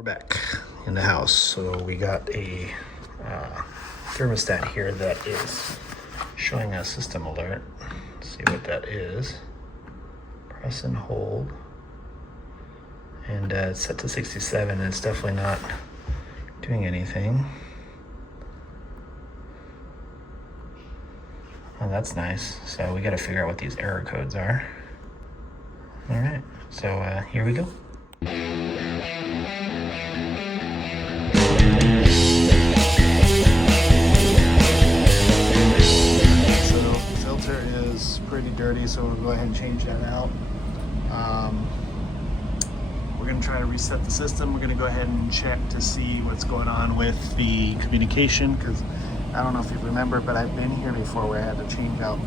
We're back in the house. So we got a thermostat here that is showing a system alert. Let's see what that is. Press and hold. And it's set to 67 and it's definitely not doing anything. Oh, that's nice. So we got to figure out what these error codes are. All right, so here we go. So the filter is pretty dirty, so we'll go ahead and change that out. We're going to try to reset the system. We're going to go ahead and check to see what's going on with the communication, because I don't know if you remember, but I've been here before where I had to change out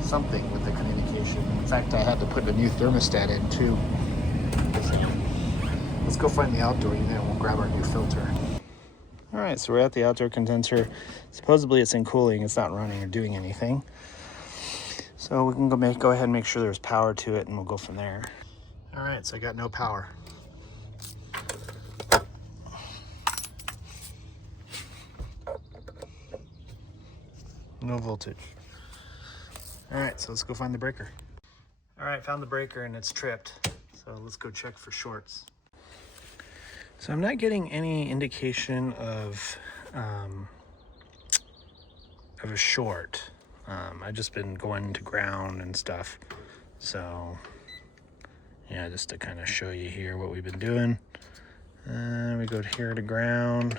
something with the communication. In fact, I had to put a new thermostat in too. So let's go find the outdoor unit and we'll grab our new filter. All right, so we're at the outdoor condenser. Supposedly it's in cooling, it's not running or doing anything. So we can go ahead and make sure there's power to it and we'll go from there. All right, so I got no power. No voltage. All right, so let's go find the breaker. All right, found the breaker and it's tripped. So let's go check for shorts. So I'm not getting any indication of a short. I've just been going to ground and stuff. So yeah, just to kind of show you here what we've been doing. We go here to ground.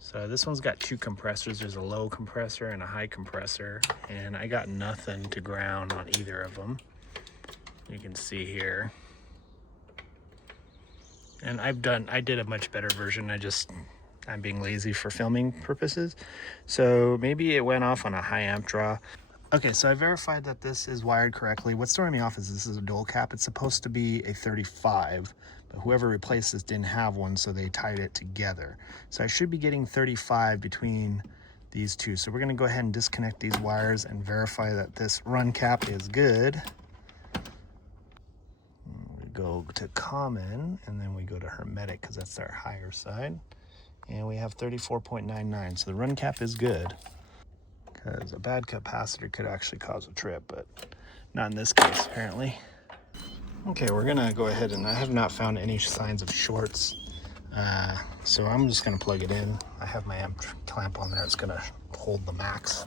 So this one's got two compressors. There's a low compressor and a high compressor, and I got nothing to ground on either of them. You can see here. And I did a much better version. I'm being lazy for filming purposes. So maybe it went off on a high amp draw. Okay, so I verified that this is wired correctly. What's throwing me off is this is a dual cap. It's supposed to be a 35. But whoever replaced this didn't have one, so they tied it together. So I should be getting 35 between these two. So we're gonna go ahead and disconnect these wires and verify that this run cap is good. We go to common, and then we go to hermetic, because that's our higher side. And we have 34.99, so the run cap is good. Because a bad capacitor could actually cause a trip, but not in this case, apparently. Okay, we're gonna go ahead, and I have not found any signs of shorts. So I'm just gonna plug it in. I have my amp clamp on there. It's gonna hold the max.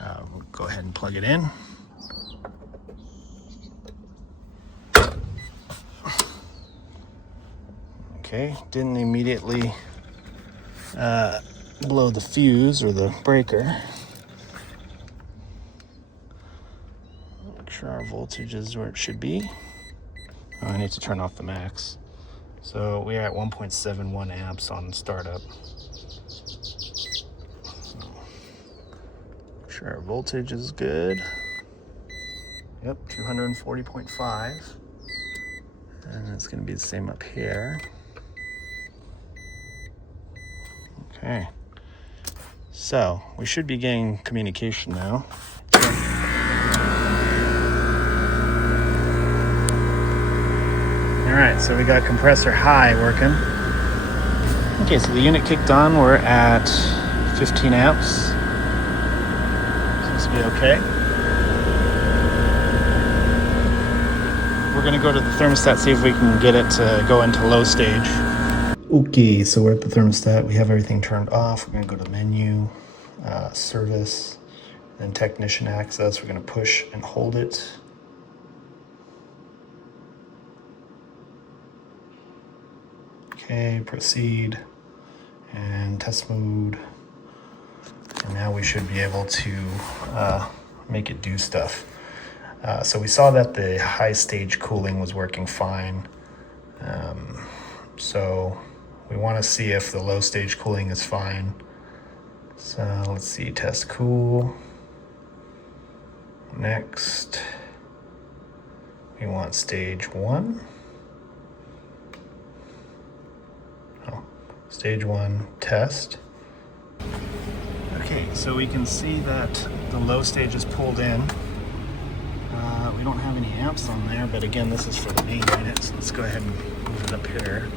We'll go ahead and plug it in. Okay, didn't immediately blow the fuse or the breaker. Make sure our voltage is where it should be. Oh, I need to turn off the max. So we are at 1.71 amps on startup. So, make sure our voltage is good. Yep, 240.5. And it's gonna be the same up here. Okay. So we should be getting communication now. All right, so we got compressor high working. Okay, so the unit kicked on. We're at 15 amps. Seems to be okay. We're gonna go to the thermostat, see if we can get it to go into low stage. Okay, so we're at the thermostat. We have everything turned off. We're gonna go to menu, service, and technician access. We're gonna push and hold it. Okay, proceed, and test mode. And now we should be able to make it do stuff. So we saw that the high stage cooling was working fine. So we want to see if the low stage cooling is fine. So let's see, test cool. Next, we want stage 1. Stage 1 test. Okay, so we can see that the low stage is pulled in. We don't have any amps on there, but again, this is for the main unit, so let's go ahead and move it up here.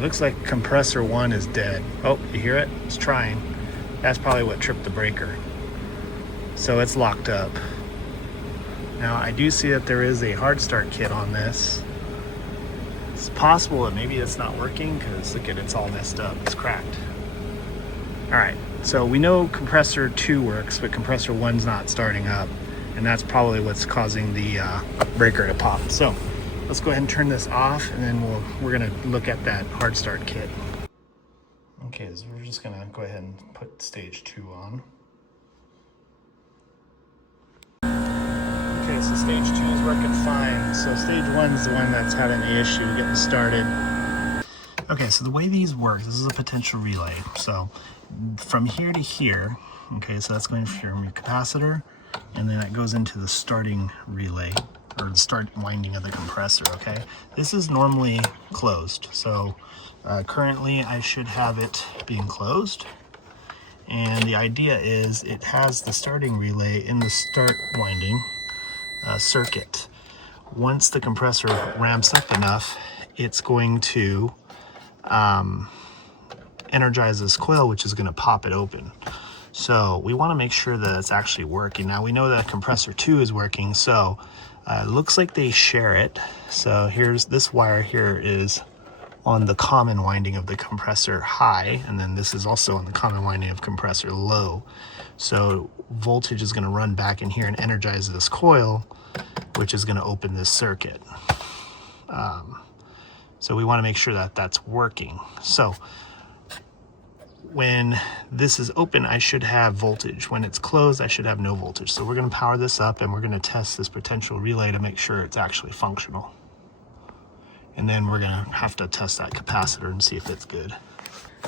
Looks like compressor 1 is dead. Oh, you hear it? It's trying. That's probably what tripped the breaker. So it's locked up. Now I do see that there is a hard start kit on this. It's possible that maybe it's not working because look at it, it's all messed up. It's cracked. All right, so we know compressor 2 works, but compressor 1's not starting up, and that's probably what's causing the breaker to pop. So let's go ahead and turn this off, and then we're gonna look at that hard start kit. Okay, so we're just gonna go ahead and put stage 2 on. Okay, so stage 2 is working fine. So stage 1 is the one that's having the issue getting started. Okay, so the way these work, this is a potential relay. So from here to here, okay, so that's going from your capacitor, and then it goes into the starting relay, or the start winding of the compressor, okay? This is normally closed, so currently I should have it being closed. And the idea is it has the starting relay in the start winding circuit. Once the compressor ramps up enough, it's going to energize this coil, which is going to pop it open. So we want to make sure that it's actually working. Now we know that compressor 2 is working, so it looks like they share it. So here's this wire here is on the common winding of the compressor high, and then this is also on the common winding of compressor low. So voltage is going to run back in here and energize this coil, which is going to open this circuit. So we want to make sure that that's working. So when this is open, I should have voltage. When it's closed, I should have no voltage. So we're going to power this up, and we're going to test this potential relay to make sure it's actually functional. And then we're going to have to test that capacitor and see if it's good.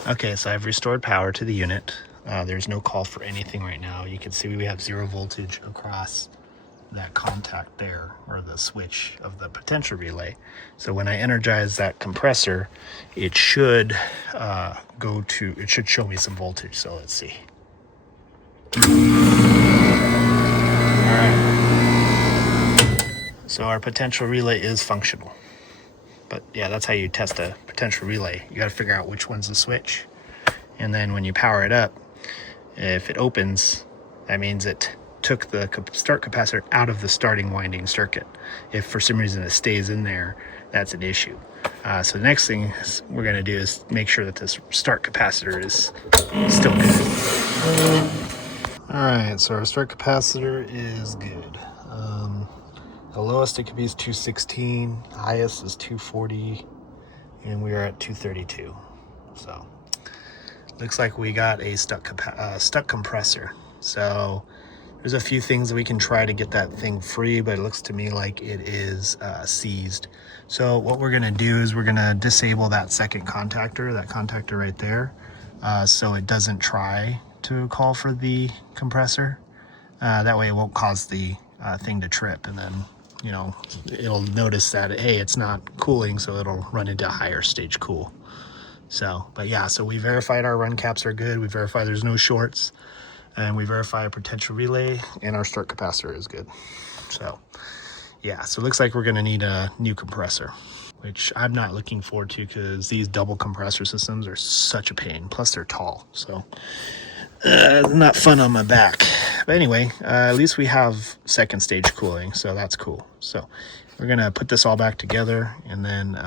Okay, so I've restored power to the unit. There's no call for anything right now. You can see we have 0 voltage across that contact there, or the switch of the potential relay. So when I energize that compressor, it should it should show me some voltage. So let's see. All right. So our potential relay is functional. But yeah, that's how you test a potential relay. You got to figure out which one's the switch. And then when you power it up, if it opens, that means it took the start capacitor out of the starting winding circuit. If for some reason it stays in there, that's an issue. So the next thing we're going to do is make sure that this start capacitor is still good. All right, so our start capacitor is good. The lowest it could be is 216, highest is 240, and we are at 232. So looks like we got a stuck compressor. So there's a few things that we can try to get that thing free, but it looks to me like it is seized. So what we're gonna do is we're gonna disable that second contactor, that contactor right there, so it doesn't try to call for the compressor. That way it won't cause the thing to trip, and then, you know, it'll notice that, hey, it's not cooling, so it'll run into higher stage cool. So, but yeah, so we verified our run caps are good. We verified there's no shorts, and we verify a potential relay, and our start capacitor is good. So yeah, so it looks like we're gonna need a new compressor, which I'm not looking forward to because these double compressor systems are such a pain. Plus they're tall, so not fun on my back. But anyway, at least we have second stage cooling, so that's cool. So we're gonna put this all back together, and then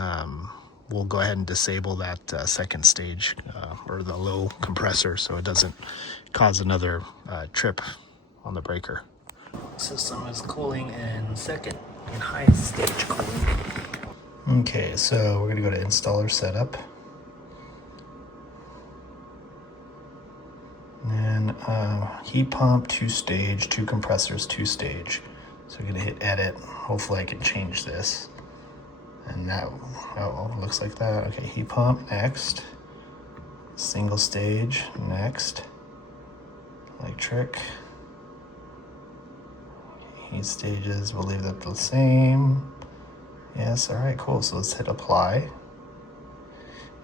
we'll go ahead and disable that second stage or the low compressor, so it doesn't cause another trip on the breaker. System is cooling in second and high stage cooling. Okay, so we're gonna go to installer setup. And heat pump, 2-stage, 2 compressors, 2-stage. So I'm gonna hit edit. Hopefully I can change this. And that, oh, looks like that. Okay, heat pump, next. Single stage, next. Electric. Heat stages, we'll leave that the same. Yes, all right, cool. So let's hit apply.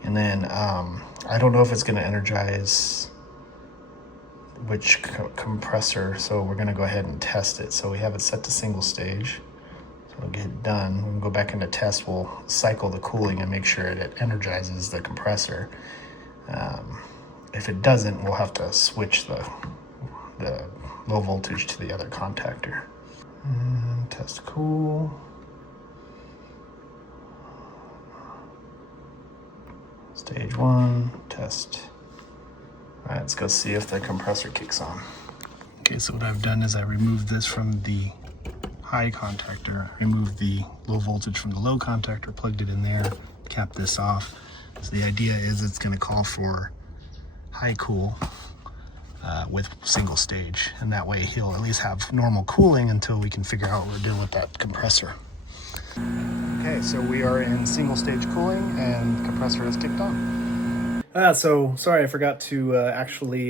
And then I don't know if it's gonna energize which compressor, so we're gonna go ahead and test it. So we have it set to single stage. So we'll get it done. When we go back into test, we'll cycle the cooling and make sure it energizes the compressor. If it doesn't, we'll have to switch the low voltage to the other contactor. And test cool. Stage 1, test. All right, let's go see if the compressor kicks on. Okay, so what I've done is I removed this from the high contactor, removed the low voltage from the low contactor, plugged it in there, capped this off. So the idea is it's going to call for high cool with single stage, and that way he'll at least have normal cooling until we can figure out what we're doing with that compressor. Okay, so we are in single stage cooling and the compressor has kicked on. So sorry, I forgot to actually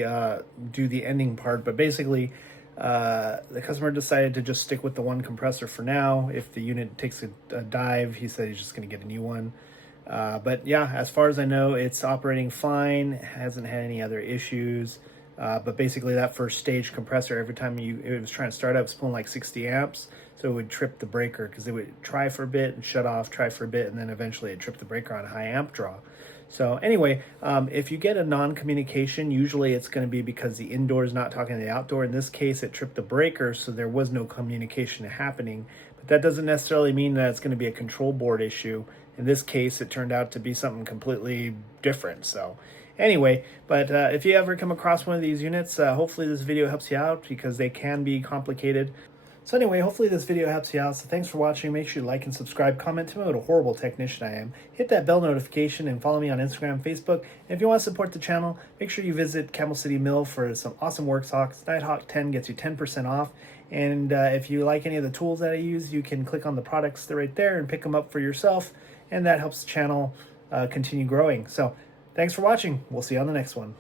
do the ending part, but basically the customer decided to just stick with the one compressor for now. If the unit takes a dive, he said he's just going to get a new one. But yeah, as far as I know, it's operating fine, hasn't had any other issues. But basically that first stage compressor, every time it was trying to start up, it was pulling like 60 amps. So it would trip the breaker because it would try for a bit and shut off, try for a bit, and then eventually it tripped the breaker on high amp draw. So anyway, if you get a non-communication, usually it's going to be because the indoor is not talking to the outdoor. In this case, it tripped the breaker, so there was no communication happening. But that doesn't necessarily mean that it's going to be a control board issue. In this case, it turned out to be something completely different. So anyway, but if you ever come across one of these units, hopefully this video helps you out because they can be complicated. So anyway, hopefully this video helps you out. So thanks for watching. Make sure you like and subscribe. Comment to me what a horrible technician I am. Hit that bell notification and follow me on Instagram and Facebook. And if you want to support the channel, make sure you visit Camel City Mill for some awesome work socks. Nighthawk 10 gets you 10% off. And if you like any of the tools that I use, you can click on the products right there and pick them up for yourself. And that helps the channel continue growing. So thanks for watching. We'll see you on the next one.